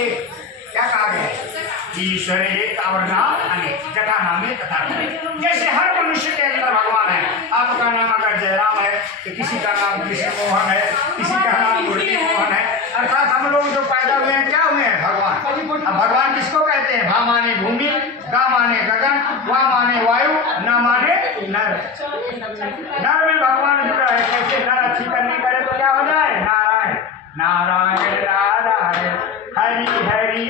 एक क्या कहा गया है? ईश्वर एक और नाम अनेक, जटा नामे तथा करे। जैसे हर मनुष्य के अंदर भगवान है। आपका नाम अगर जयराम है तो किसी का नाम कृष्ण मोहन है, किसी का नाम मुरली मोहन है। अर्थात हम लोग जो पैदा हुए हैं क्या हुए हैं? भगवान। अब भगवान किसको कहते हैं? भा माने भूमि, गा माने गगन, वा माने वायु, न माने नर। नर में भगवान जुड़ा है। कैसे? नर अच्छी करनी करे तो क्या हो जाए? नारायण नारायण नारायण हरि हरि,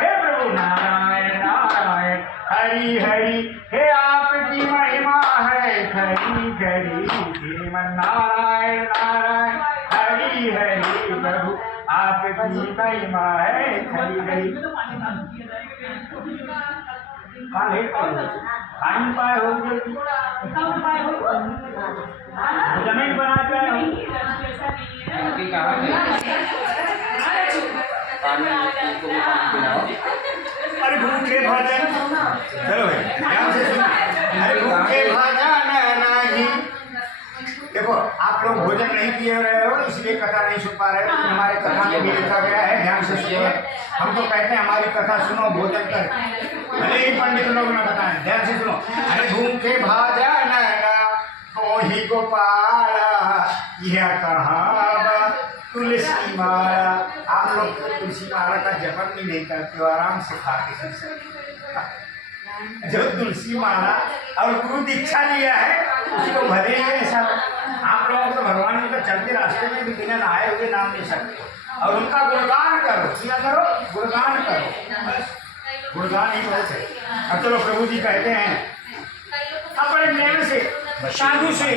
हे प्रभु नारायण नारायण हरि हरि, हे आपकी महिमा है खरी खरी, श्रीमन नारायण नारायण हरि हरि, प्रभु आपकी महिमा है खरी खरी। खान पाए हो जमीन बनाते अरे भूखे भजन, चलो ध्यान से सुनो। अरे भूखे भजन नहीं, देखो आप लोग भोजन नहीं किए रहे हो इसलिए कथा नहीं सुन पा रहे हो। हमारे कथा में भी लिखा गया है, ध्यान से सुनो। हम तो कहते हैं हमारी कथा सुनो भोजन कर, भले ही पंडित लोग न बताएं। ध्यान से सुनो। अरे भूखे भजन कोहि गोपाला, यह कहा तुलसी माला। आप लोग तो तुलसी माला का जपन भी नहीं करते हो, आराम से खा के सुन सकते। जो तुलसी माला और गुरु दीक्षा लिया है उसको भले ही ऐसा। आप लोग तो भगवान जी तो चलते रास्ते में भी बिना नहाए हुए नाम ले सकते हो और उनका गुणगान करो। क्या करो? गुणगान करो, बस गुणगान ही बहुत है। अब चलो प्रभु जी कहते हैं अपने ज्ञान से साधु से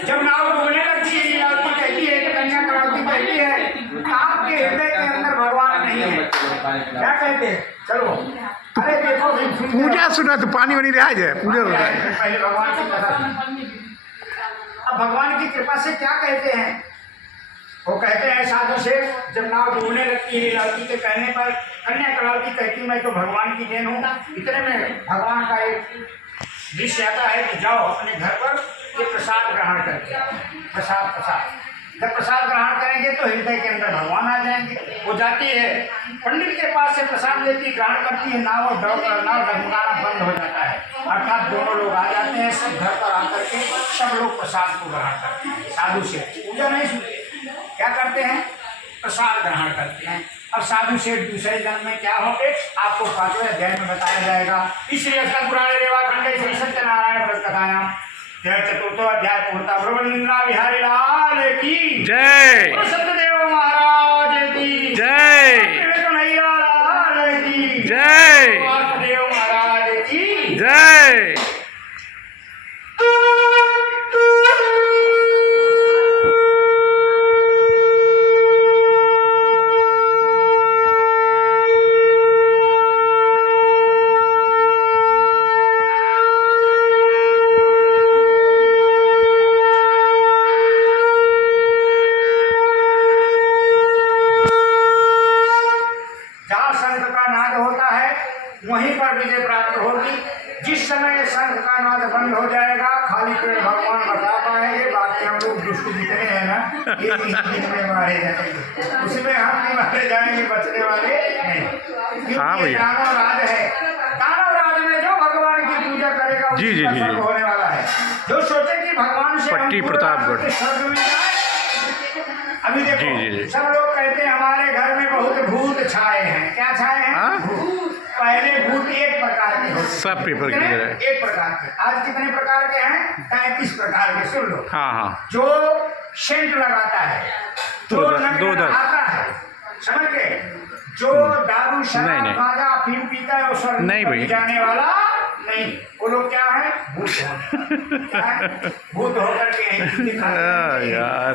जब नाव डूबने लगती है, लीलावती कहती है कि कन्या करावती कहती है आपके हृदय के अंदर भगवान नहीं है, क्या कहते हैं? चलो अरे देखो पूजा सुना तो पानी वानी रहा जाए, पूजा होता है पहले भगवान की कथा। अब भगवान की कृपा से क्या कहते हैं? वो कहते हैं साधु से जब नाव डूबने लगती है, लीलावती के कहने पर कन्या करावती कहती मैं तो भगवान की देन हूँ। इतने में भगवान का एक दृश्य आता है कि जाओ अपने घर पर ये प्रसाद ग्रहण करके। प्रसाद जब प्रसाद ग्रहण करेंगे तो हृदय के अंदर भगवान आ जाएंगे। वो जाती है पंडित के पास से प्रसाद लेती, ग्रहण करती है, नाव डगमगाना बंद हो जाता है। अर्थात दोनों लोग आ जाते हैं, सब घर पर आकर के सब लोग प्रसाद को ग्रहण करते हैं। साधु से पूजा नहीं सुनते, क्या करते हैं? प्रसाद ग्रहण करते हैं। अब साधु से दूसरे जन्म में क्या होंगे आपको 5वें अध्याय में बताया जाएगा। इसलिए पुराणे रेवा खंडे श्री सत्यनारायण व्रत कथायाम चतुर्थो अध्याय पूर्णता। ब्रह्मनिंद्रा बिहारी लाल की जय, सत्यदेव महाराज की जय, कन्हैया लाल की जय, वासुदेव महाराज की जय। वहीं पर विजय प्राप्त होगी। जिस समय शंख का नाद बंद हो जाएगा खाली पेड़ भगवान बता पाएंगे, बाकी हम लोग दुष्ट जितने हैं ना ये में मारे जाएंगे, उसमें हम नहीं मारे जाएंगे, बचने वाले नहीं। क्योंकि दानव राज है, दानव राज में जो भगवान की पूजा करेगा जी होने वाला है। जो सोचे कि भगवान से पट्टी प्रतापगढ़ स्वर्ग में जाए। अभी देखो सब लोग कहते हैं हमारे घर में बहुत भूत छाए हैं। क्या छाए हैं? पहले भूत एक प्रकार के होते, सब पेपर की तरह एक प्रकार के। आज कितने प्रकार के हैं? 33 प्रकार के। सुन लो। हाँ। जो सेंट लगाता है, जो आता है, समझ गए? जो दारू शराब गांजा अफीम पीता है वो नहीं भाई जाने वाला नहीं। वो लोग क्या है? भूत भूत होकर के यार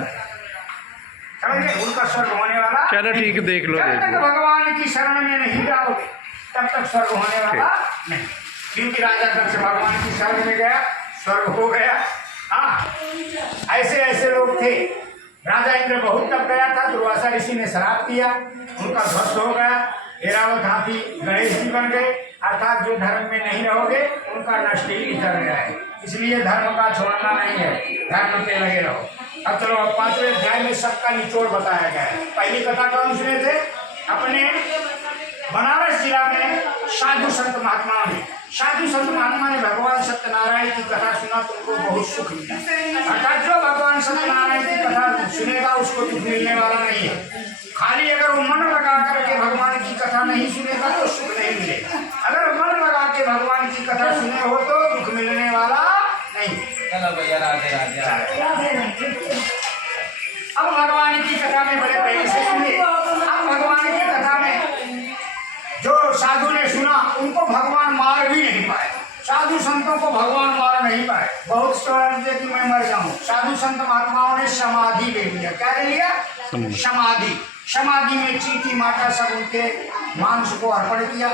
समझ गए? उनका स्वर्ग होने वाला। चलो ठीक है, देख लो। जब तक भगवान की शरण में नहीं जाओगे तब तक स्वर्ग होने वाला नहीं। क्योंकि राजा दक्ष भगवान की शरण में गया, स्वर्ग हो गया। हाँ, ऐसे ऐसे लोग थे। राजा इंद्र बहुत तप गया था, दुर्वासा ऋषि ने श्राप किया, उनका ध्वस्त हो गया। एरावत हाथी गणेश जी बन गए। अर्थात जो धर्म में नहीं रहोगे उनका नष्ट ही निकल गया है। इसलिए धर्म का छोड़ना नहीं है, धर्म पे लगे रहो। अब चलो 5वें अध्याय में सबका निचोड़ बताया गया है। पहली कथा कौन सुने थे? अपने साधु संत महात्माओं ने, साधु संत महात्मा ने भगवान सत्यनारायण की कथा सुना तो उनको बहुत सुख मिला। अर्थात जो भगवान सत्यनारायण की कथा सुनेगा उसको दुख मिलने वाला नहीं है। खाली अगर वो मन लगा करके भगवान की कथा नहीं सुनेगा तो सुख नहीं मिलेगा। अगर मन लगा के भगवान की कथा सुने हो तो दुख मिलने वाला नहीं। चलो भैया, राधे राधे। अब भगवान की कथा में बड़े पहले से सुने। अब भगवान की कथा में जो साधु ने सुना उनको भगवान मार भी नहीं पाए। साधु संतों को भगवान मार नहीं पाए। बहुत समझते कि मैं मर जाऊं। साधु संत महात्माओं ने समाधि ले लिया। क्या ले लिया? समाधि। समाधि में चींटी माता सब उनके मांस को अर्पण किया।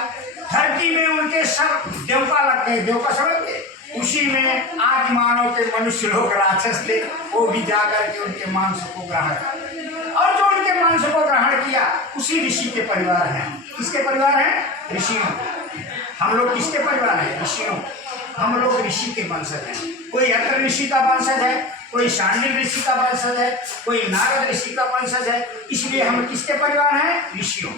धरती में उनके सब देवता लग गए। देवता समझ गए। उसी में आदि मानव के मनुष्य लोग राक्षस थे, वो भी जाकर के उनके मांस को ग्रहण किया। और जो उनके मांस को ग्रहण किया उसी ऋषि के परिवार हैं। किसके परिवार हैं? ऋषियों। हम लोग किसके परिवार हैं? ऋषियों। हम लोग ऋषि के वंशज हैं। कोई अत्र ऋषि का वंशज है, कोई शांडिल ऋषि का वंशज है, कोई नारद ऋषि का वंशज है। इसलिए हम किसके परिवार हैं? ऋषियों।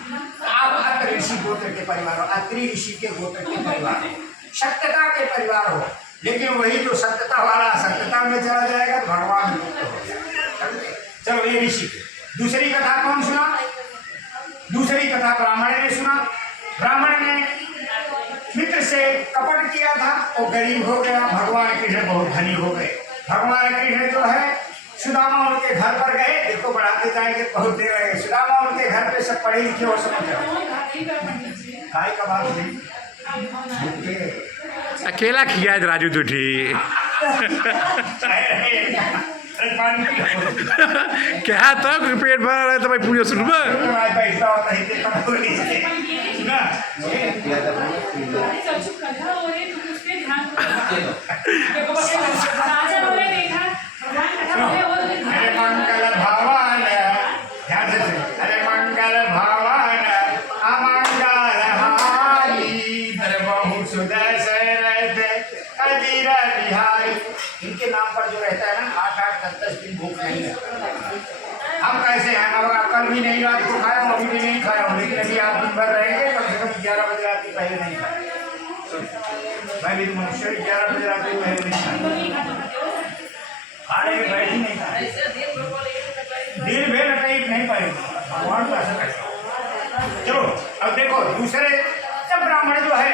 आप अत्र ऋषि गोत्र के परिवार हो, अत्रि ऋषि के गोत्र के परिवार हो, सत्यता के परिवार हो। लेकिन वही जो सत्यता वाला सत्यता में चला जाएगा तो भगवान मुक्त हो जाएगा। चलो ये ऋषि। दूसरी कथा कौन सुना? दूसरी कथा ब्राह्मण ने सुना। ब्राह्मण ने मित्र से कपट किया था, वो गरीब हो गया। भगवान कृष्ण बहुत धनी हो गए। भगवान कृष्ण जो है सुदामा उनके घर पर गए। देखो बढ़ाते जाएंगे बहुत देर रहेगा। सुदामा उनके घर पे सब पढ़े लिखे हो, समझ खाए का बात नहीं। अकेला खिया राजू तुठी क्या तो पेट भरा रहे तो भाई पूजा सुन मंगल भवन, अरे मंगल भवन अमंगल हारी, बहु सुदशरथ अजीर बिहारी। इनके नाम पर जो रहता है ना 8-8, 10-10 दिन भूख नहीं लगता। हम कैसे हैं? मगर कल भी नहीं रात को खाया हूँ, अभी भी नहीं खाया हूँ, लेकिन अभी आप दिन भर रहेंगे कम से कम 11 बजे रात के पहले नहीं खाए। मैं भी मनुष्य 11 बजे रात के पहले नहीं खाया। खाने के बैठ ही नहीं खाए। दिल भेद टाइप नहीं पाएगा भगवान को ऐसा कैसा। चलो अब देखो दूसरे। जब ब्राह्मण जो है,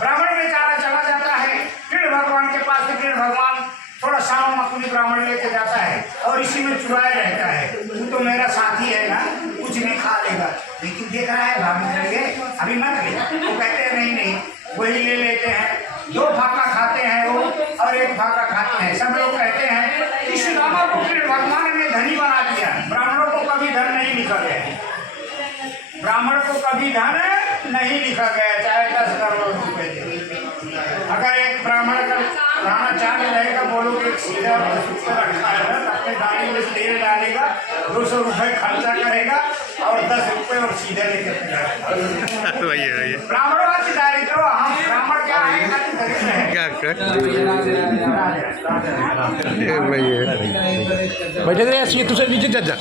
ब्राह्मण बेचारा चला जाता है कृष्ण भगवान के पास। कृष्ण भगवान थोड़ा शाम अपनी ब्राह्मण लेके जाता है और इसी में चुराए रहता है। तू तो मेरा साथी है ना, कुछ नहीं खा लेगा। लेकिन देख रहा है भाभी चल गए, अभी मत ले। वो कहते हैं नहीं नहीं, वही ले लेते हैं। 2 फाका खाते हैं वो और 1 फाका खाते हैं। सब लोग कहते हैं कि सुदामा को कृष्ण भगवान ने धनी बना दिया। ब्राह्मणों को कभी धन नहीं लिखा गया। ब्राह्मण को कभी धन नहीं लिखा गया, चाहे 10 करोड़ रुपए दे। अगर एक ब्राह्मण का खाना चांद रहेगा, बोलो कि सीधा 10 रुपये रखा है, अपने गाड़ी में तेल डालेगा, 200 रुपये खर्चा करेगा और 10 रुपये और सीधे लेकर ब्राह्मणों का दारिद्र। हम ब्राह्मण क्या है? क्या कर बैठे थे तुझे नीचे जा